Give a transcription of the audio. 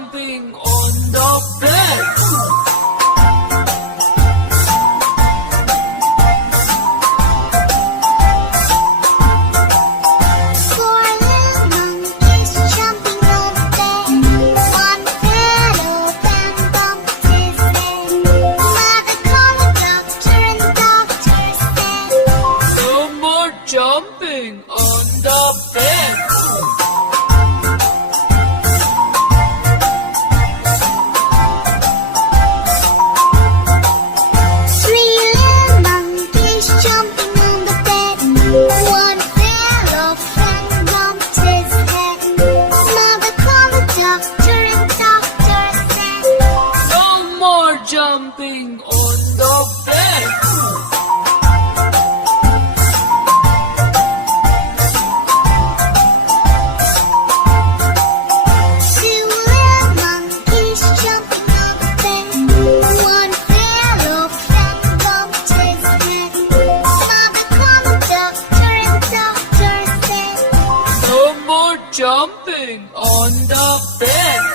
jumping on the bed. Four little monkeys jumping on the bed. One fell off and bumped his head. Mother called the doctor and the doctor said, No more jumping on the bed. Three little monkeys jumping on the bed. One fell off and bumped his head. Mother called the doctor and the doctor said, No more jumping on the bed. Two little monkeys jumping on the bed. One fell off and bumped his head. Mother called the doctor and the doctor said, No more jumping on the bed.